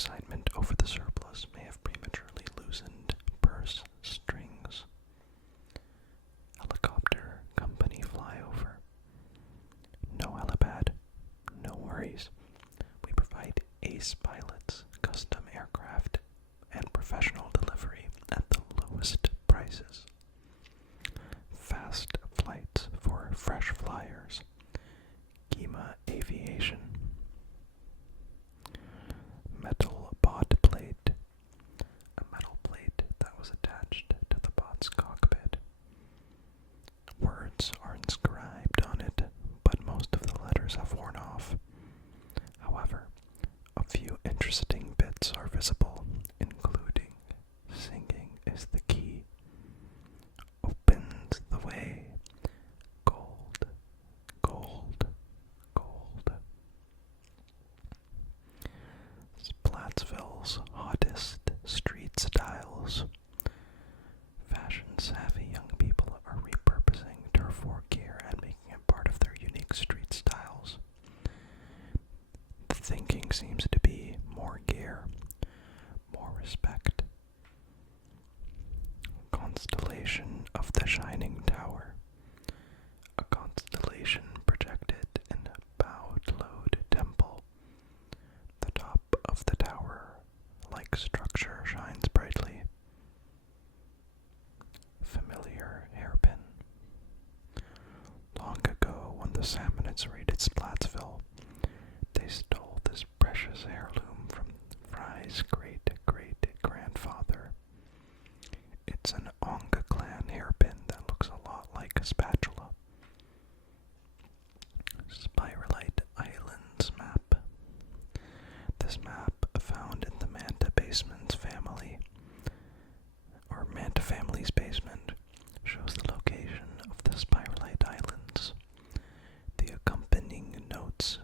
excitement over the surplus may have prematurely loosened purse strings. Helicopter company flyover. No helipad. No worries. We provide ace pilots, custom aircraft, and professional delivery at the lowest prices. Fast flights for fresh flyers. Gima Aviation. Metal bod plate. A metal plate that was attached to the bot's cockpit. Words are inscribed on it, but most of the letters have worn off. However, a few interesting bits are visible, including singing is the key, opens the way, gold, gold, gold. Splatsville's hottest street styles. Fashion-savvy young people are repurposing turf war gear and making it part of their unique street styles. The thinking seems to be more gear, more respect. Constellation of the Shining Tower. A constellation projected in a bowed-load temple. The top of the tower-like structure shines brightly. Familiar hairpin. Long ago, when the Salmonids raided Splatsville, they stole this precious heirloom from Fry's great-great-grandfather. It's an Onga clan hairpin that looks a lot like a spatula. Spiralite Islands map. This map, found in the Manta Basement's family, or Manta family's basement, shows the location of the Spiralite Islands. The accompanying notes,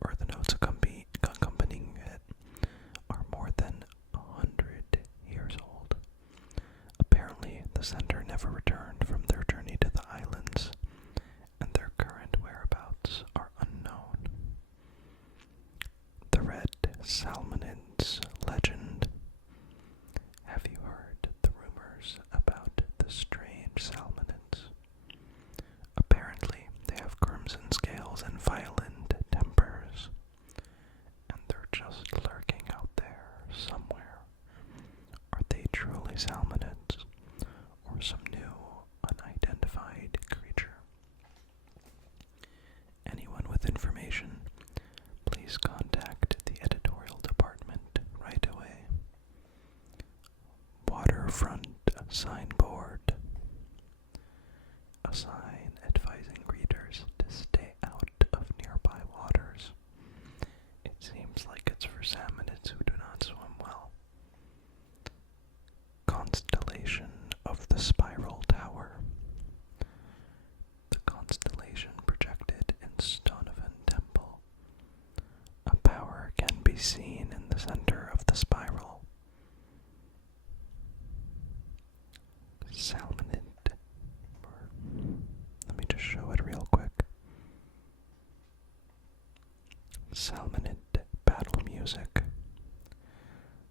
or the notes accompanying it, are more than 100 years old. Apparently, the center never returned from their journey to the islands, and their current whereabouts are unknown. The Red Salmonids legend. Have you heard the rumors about the strange salmonids? Apparently, they have crimson scales and violent tempers, and they're just lurking out there somewhere. Are they truly salmonids, or some new, unidentified creature? Anyone with information, please contact the editorial department right away. Waterfront signboard. A sign advising readers to stay out of nearby waters. It seems like it's for salmonids who do not swim well. Constellation of the Spiral Tower. The constellation projected in Stonovan Temple. A power can be seen in the center of the spiral. Salmonid. Let me just show it real quick. Salmonid battle music.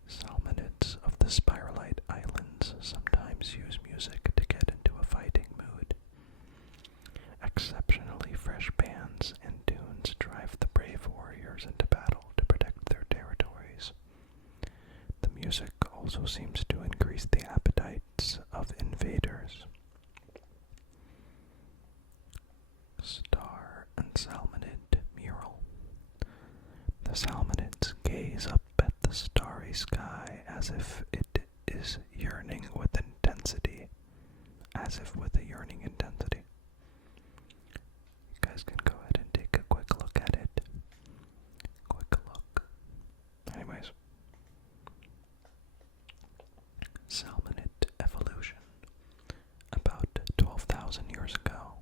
Salmonids of the Spiralite Islands sometimes use music to get into a fighting mood. Exceptionally fresh bands and tunes drive the brave warriors into battle to protect their territories. The music also seems to increase the appetites of invaders. Star and Salmonid mural. The Salmonids gaze up at the starry sky as if it is yearning with intensity. As if with a yearning intensity. You guys can go ahead and take a quick look at it. Quick look. Anyways. Salmonid evolution. About 12,000 years ago,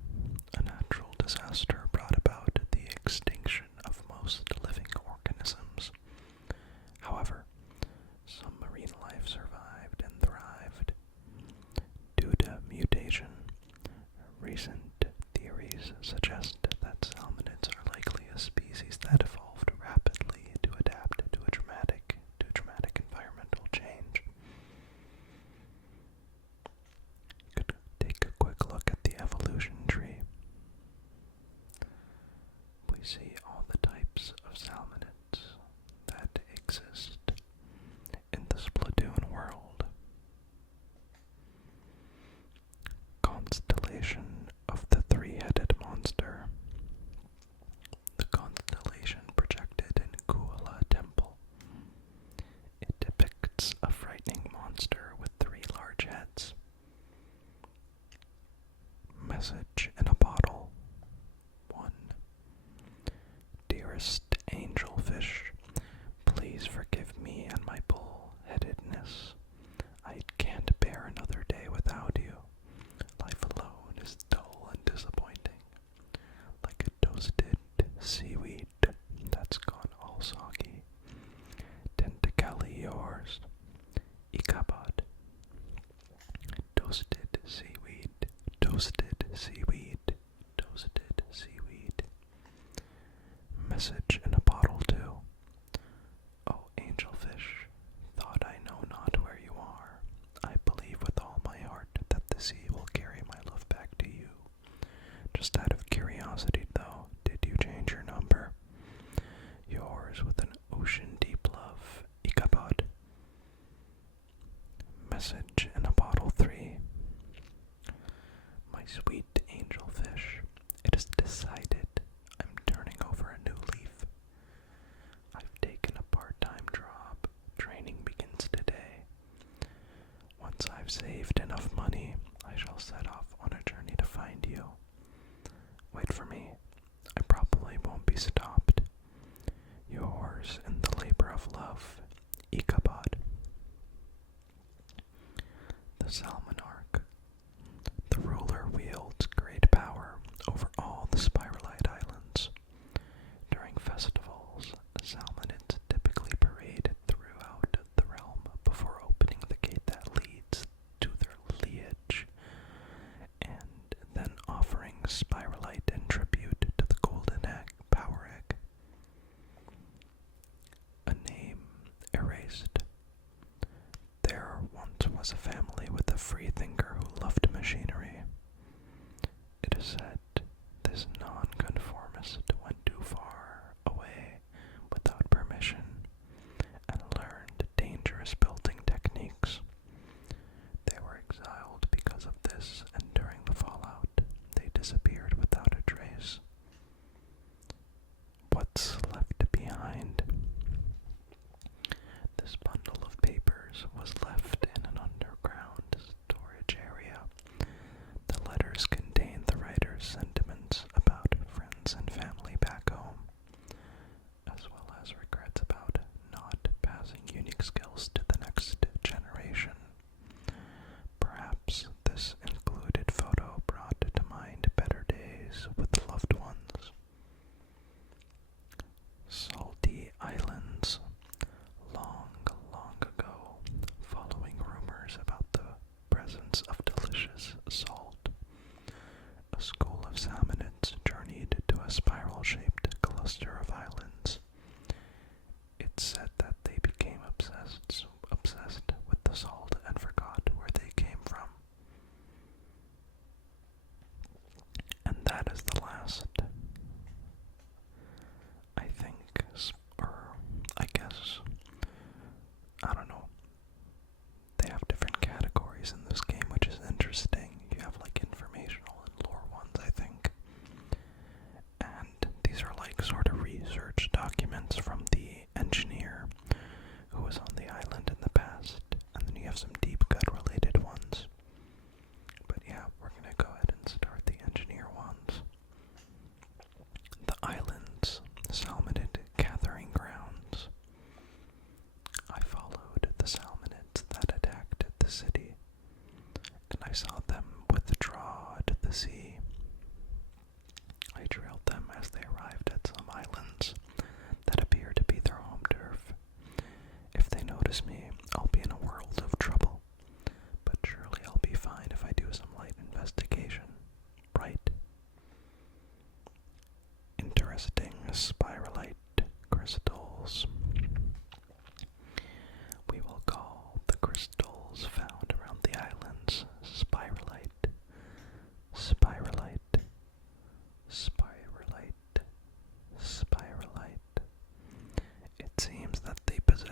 a natural disaster brought about the extinction of most living organisms. However, some marine life survived and thrived. Due to mutation, exist in the Splatoon world. Constellation of the Three-Headed Monster. The constellation projected in Kuala Temple. It depicts a frightening monster with three large heads. Message in a bottle. 1. Dearest angelfish, please forgive me and my bull-headedness. I can't bear another day without you. Life alone is dull and disappointing, like a toasted seaweed that's gone all soggy. Tentacally yours, Ichabod. Toasted seaweed, toasted seaweed, toasted seaweed. Message in a bottle too. Oh, angelfish, thought I know not where you are. I believe with all my heart that the sea will carry my love back to you. Just out of curiosity, though, did you change your number? Yours with an ocean-deep love, Ichabod. Message in a bottle 3. My sweet angelfish, it is decided I'm turning over a new leaf. I've taken a part-time job. Training begins today. Once I've saved enough money, I shall set off on a journey to find you. Wait for me. I probably won't be stopped. Yours in the labor of love, Ichabod. The Salmonarch. The ruler wields great power over all the Spiralite Islands. During festivals, salmonids typically parade throughout the realm before opening the gate that leads to their lineage, and then offering Spiralite in tribute to the golden egg, power egg. A name erased. There once was a family with a freethinker who loved machinery. It is said this nonconformist went too far away without permission and learned dangerous building techniques. They were exiled because of this, and during the fallout, they disappeared without a trace. What's left behind? This bundle of papers was left in an underground storage area. The letters contain the writer's sentiments about friends and family back home, as well as regrets about not passing unique skills to the next generation. Perhaps this included photo brought to mind better days with loved ones. Salty Islands. Long, long ago, following rumors about the presence of delicious salt, a school of salmonids journeyed to a spiral-shaped cluster of islands. It's said that they became obsessed with the salt and forgot where they came from. And that is the last, I think, or I guess, I don't know. They have different categories in this game, which is interesting. You have like informational and lore ones, I think. And these are like sort of research documents from the engineer who was on the island in the past. And then you have some deep cut related ones. But yeah, we're gonna go ahead and start the engineer ones. The islands, salmonid gathering grounds. I followed the salmonids that attacked the city, and I saw them withdraw to the sea. I trailed them as they arrived at some islands that appear to be their home turf. If they notice me, I'll be in a world of trouble, but surely I'll be fine if I do some light investigation, right? Interesting spiralite crystals. We will call the crystals found around the islands spiralite, spiralite, spiralite, spiralite. It seems that they possess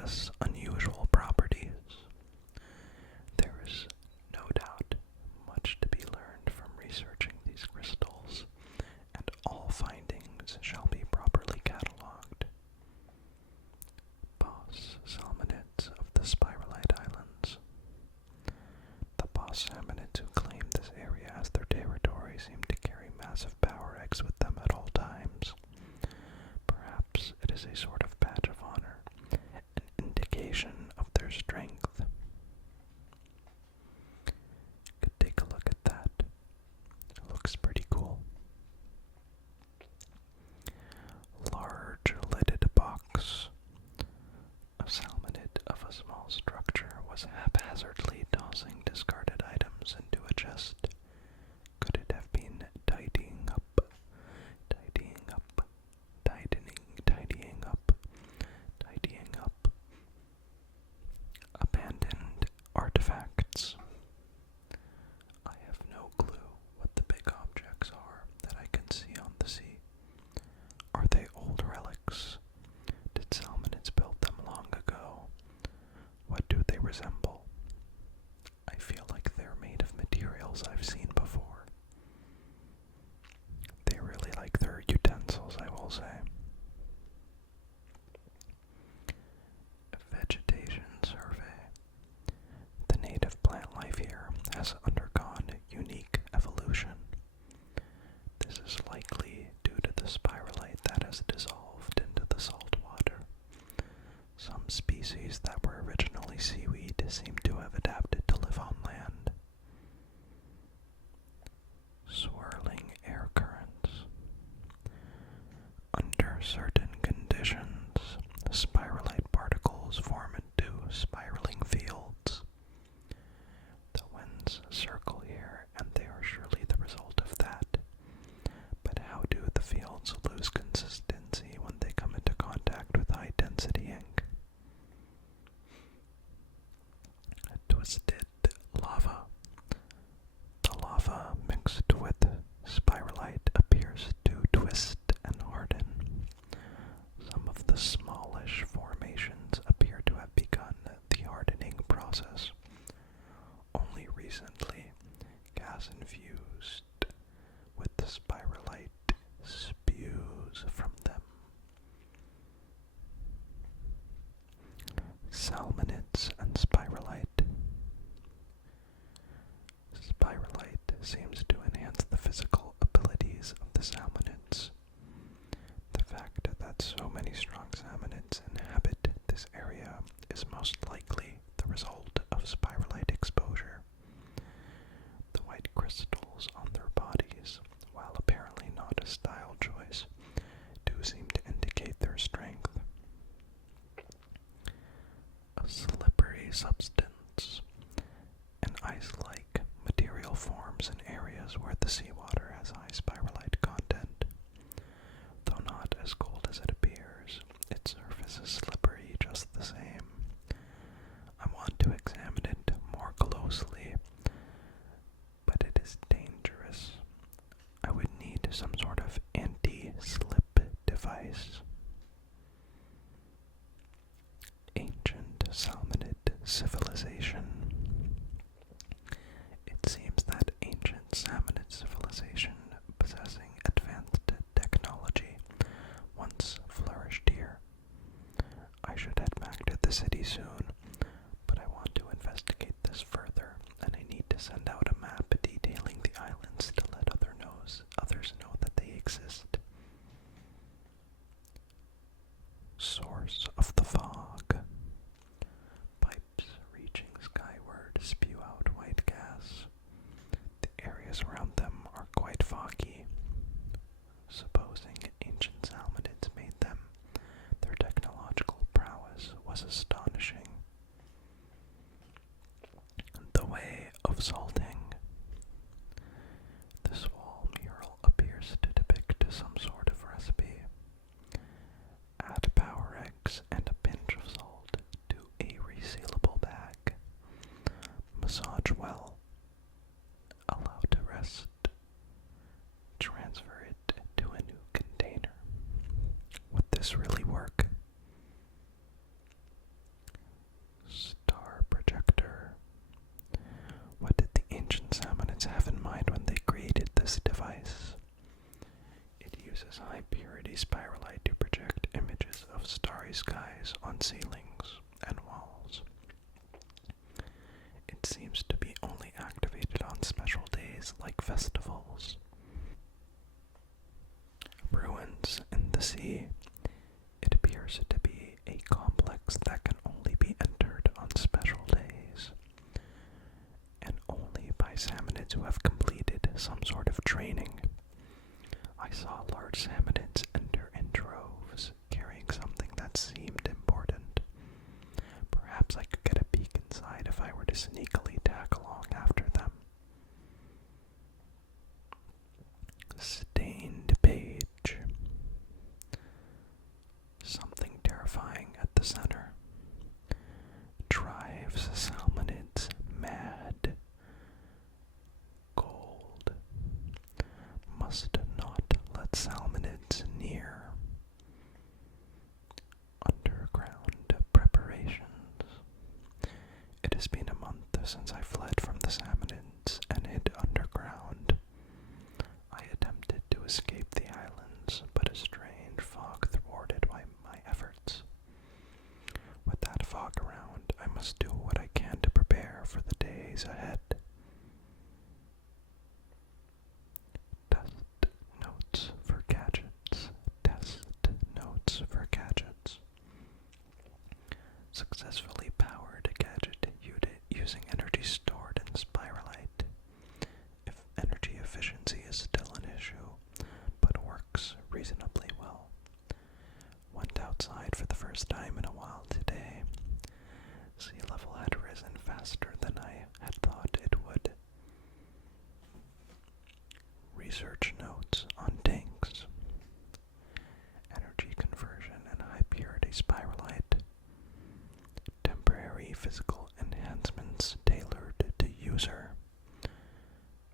is a sort of badge of honor, an indication of their strength. Could take a look at that. It looks pretty cool. Large lidded box. A salmonid of a small structure was haphazardly tossing discarded items into a chest. Could it have been tidying up, tidying up, tidying up, tidying up abandoned artifacts? I have no clue what the big objects are that I can see on the sea. Are they old relics? Did salmonids build them long ago? What do they resemble? I feel like they're made of materials I've seen before. They really like their utensils, I will say. Vegetation survey. The native plant life here has undergone unique evolution. This is likely due to the spiralite that has dissolved into the salt water. Some species that were originally seaweed seem to have adapted to live on land. Swirling air currents. Under certain conditions, spiralite particles form into spiraling fields. The winds circle here, and they are surely the result of that. But how do the fields lose consistency when they come into contact with high-density ink? Twisted lava. The lava mixed with spiralite appears to twist and harden. Some of the smallish formations appear to have begun the hardening process. Only recently, gas infused with the spiralite spews from them. Salmonids and spiralite. Spiralite seems to enhance the physical abilities of the salmonids. The fact that so many strong salmonids inhabit this area is most likely the result of spiralite exposure. The white crystals on their bodies, while apparently not a style choice, do seem to indicate their strength. A slippery substance. An ice-like material forms in areas where the seawater has high spiralite content. Though not as cold as it appears, its surface is slippery just the same. I want to examine it more closely, but it is dangerous. I would need some sort of anti-slip device. Ancient salmonid civilization. It seems that ancient salmonid civilization possessing advanced technology once flourished here. I should head back to the city soon, but I want to investigate this further, and I need to send out a map detailing the islands to let others know that they exist. Source of the fog. Pipes reaching skyward spew out white gas. The areas around them are quite foggy. Supposing ancient salmonids made them, their technological prowess was astonishing. The way of salting. This wall mural appears to depict some sort of recipe. Add power eggs and a pinch of salt to a resealable bag. Massage well. Allow to rest. Transfer it to a new container. Would this really work? Star projector. What did the ancient salmonids have in mind when they created this device? It uses high-purity spiralite to project images of starry skies on ceilings and walls. It seems to be only activated on special days like festivals. Ruins in the sea. It appears since I fled from the salmonids and hid underground. I attempted to escape the islands, but a strange fog thwarted my efforts. With that fog around, I must do what I can to prepare for the days ahead. Test notes for gadgets. Test notes for gadgets. Successfully powered a gadget using energy stored in spiralite. If energy efficiency is still an issue, but works reasonably well. Went outside for the first time in a while today. Sea level had risen faster than I had thought it would. Research notes on tanks. Energy conversion and high purity spiralite. Temporary physical enhancements tailored to user.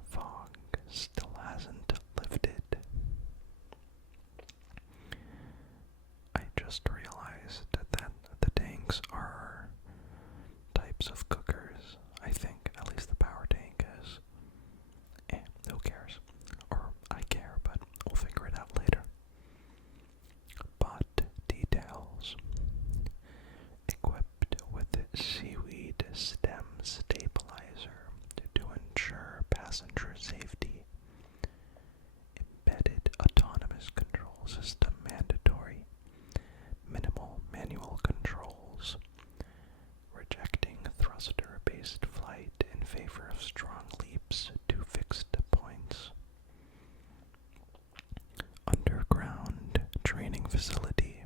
Fog still hasn't lifted. I just realized that the tanks are types of cookers. I think, at least the power tank is. Who cares? Or I care, but we'll figure it out later. Bot details. Equipped with seaweed stem stabilizer to ensure passenger safety. Embedded autonomous control system mandatory. Minimal manual controls. Rejecting thruster-based flight in favor of strong leaps to fixed points. Underground training facility.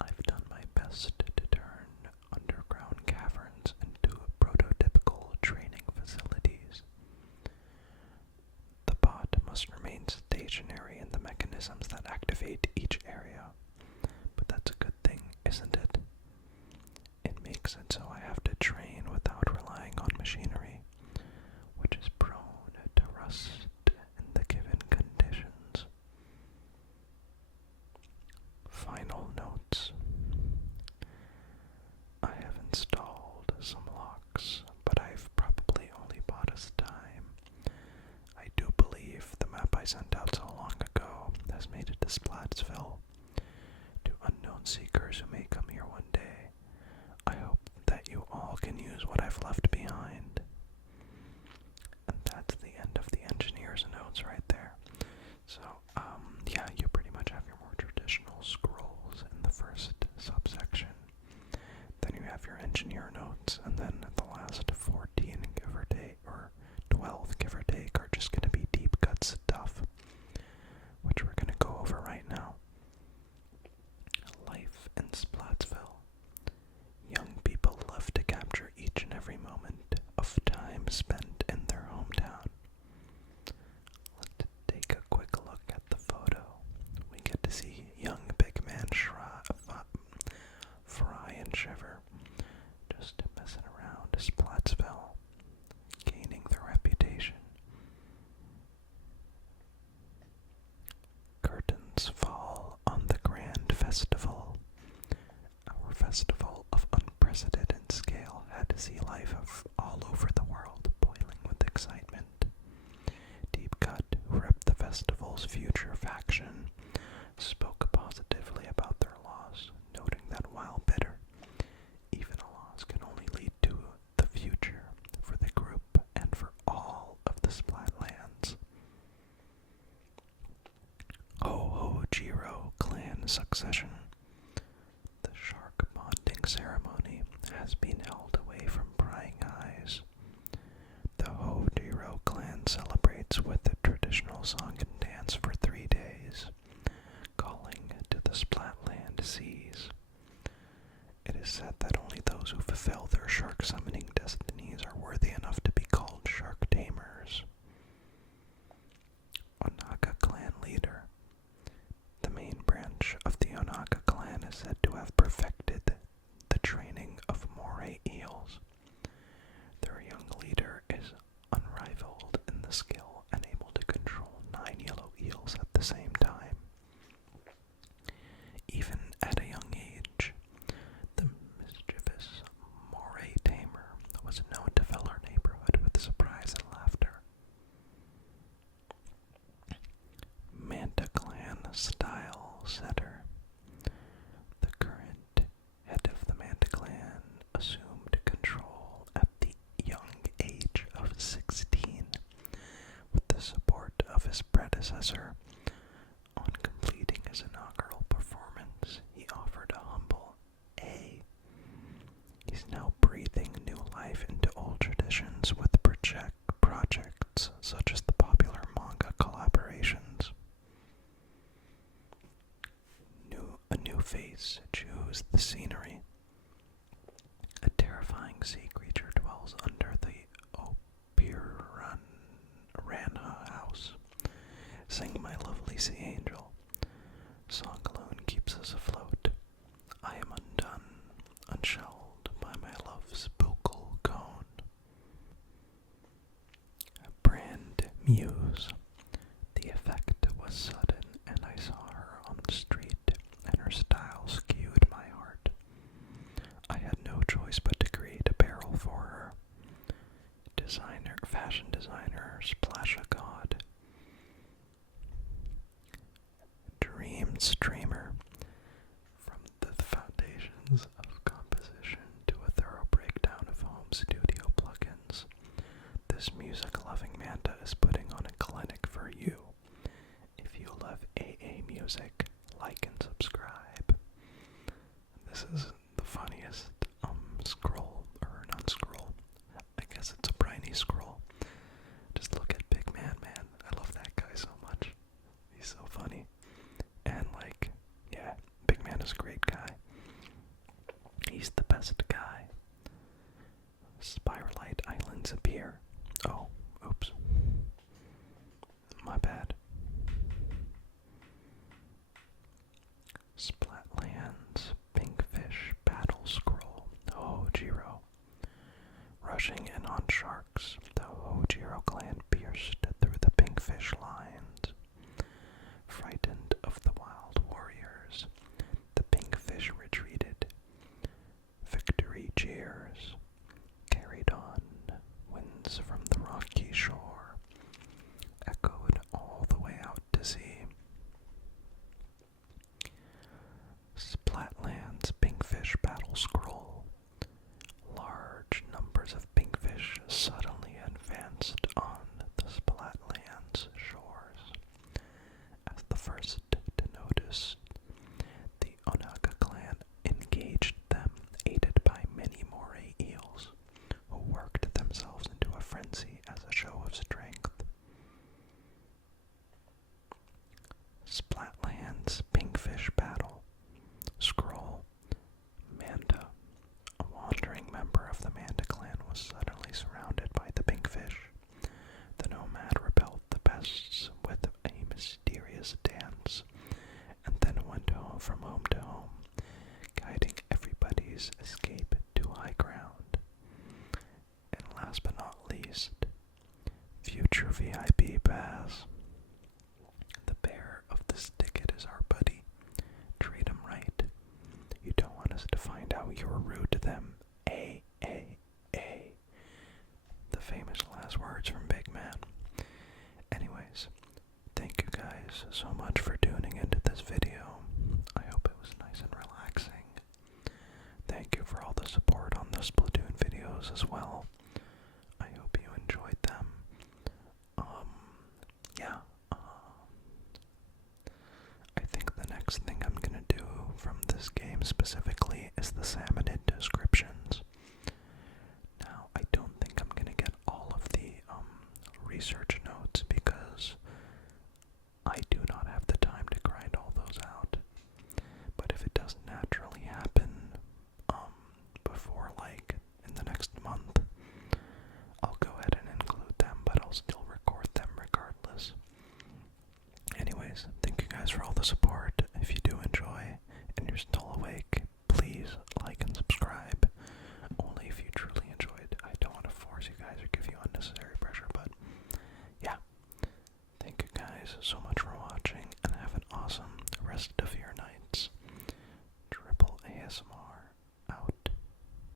I've done my best to turn underground caverns into prototypical training facilities. The bot must remain stationary in the mechanisms that activate each area, but that's a good thing, isn't it? It makes it so I have to train without relying on machinery, which is prone to rust in the given conditions. Final notes. I have installed some locks, but I've probably only bought us time. I do believe the map I sent out so long ago has made it to Splatsville. To unknown seekers who may come here one day, I hope that you all can use what I've left behind. And that's the end of the engineer's notes right there. So, yeah, you pretty much have your more traditional scrolls in the first subsection. Then you have your engineer notes, and then the last 14, give or take, or 12, give or take, are just going to be deep cut stuff, which we're going to go over right now. Life in Splatsville. Young people love to capture each and every moment of time spent in their hometown. Let's take a quick look at the photo. We get to see young big man Fry and Shiver just messing around Splatsville, gaining their reputation. Curtains fall on the grand festival. Our festival of unprecedented scale had to see life of all over the world boiling with excitement. Deep Cut, who repped the festival's future faction, spoke positively about their loss, noting that while bitter, even a loss can only lead to the future for the group and for all of the Splatlands. Ho-Ho Jiro clan succession. The shark bonding ceremony has been held away from prying eyes. The Ho-Jiro clan celebrates with a traditional song and dance for 3 days, calling to the Splatland seas. It is said that only those who fulfill their shark summoning destinies are worthy enough to be called shark tamers. Onaga clan leader. The main branch of the Onaga clan is said to have perfected the training of moray eels. Their young leader is unrivaled in the skill and able to control 9 yellow eels at the same time. Even at a young age, the mischievous moray tamer was setter. The current head of the Manta clan assumed control at the young age of 16 with the support of his predecessor. On completing his inaugural performance, he offered a humble A. He's now breathing new life into old traditions with projects such as the popular manga collaborations. A new face chews the scenery. A terrifying sea creature dwells under the Opiranha house. Sing, my lovely sea angel. Song alone keeps us afloat. I am undone, unshelled by my love's buccal cone. Brand Muse. The effect was sudden, and I saw her on the street, and her style skewed my heart. I had no choice but to create apparel for her. Fashion designer, Splash a God. Dream Streamer. From the foundations of composition to a thorough breakdown of home studio plugins, this music-loving Manta is putting on a clinic for you. If you love AA music, like and subscribe. This is the funniest scroll, or not scroll, I guess it's a Briny scroll. Just look at Big Man, man. I love that guy so much. He's so funny. And yeah, Big Man is a great guy. He's the best guy. Spiralite Islands appear. Oh, oops. My bad. Splatlands Pinkfish Battle Scroll. Hojiro. Rushing in on sharks, the Hojiro clan pierced through the Pinkfish lines. Frightened of the wild warriors, the Pinkfish retreated. Victory cheers carried on. Winds from the rocky shore echoed all the way out to sea. Splatlands Pinkfish Battle Scroll. Large numbers of pinkfish suddenly advanced on the Splatlands shores. As the first to notice, the Onaga clan engaged them, aided by many moray eels, who worked themselves into a frenzy as a show of strength. Splatlands Pinkfish Battle Scroll. Manta. A wandering member of the Manta clan was suddenly surrounded by the pinkfish. The nomad repelled the pests with a mysterious dance, and then went from home to home, guiding everybody's escape to high ground. And last but not least, future VIP pass. The bearer of this ticket is our buddy. Treat him right. You don't want us to find out you were rude to them. A. The famous last words from Big Man. Anyways, thank you guys so much for tuning into this video. I hope it was nice and relaxing. Thank you for all the support on the Splatoon videos as well. I hope you enjoyed them. Yeah. I think the next thing I'm gonna do from this game specifically is the salmonid descriptions. Now, I don't think I'm gonna get all of the research notes because I do not have the time to grind all those out. But if it doesn't naturally happen before in the next month, I'll go ahead and include them, but I'll still record them regardless. Anyways, thank you guys for all the support. If you do enjoy and you're still awake, please like and subscribe. Only if you truly enjoyed. I don't want to force you guys or give you unnecessary pressure, but yeah. Thank you guys so much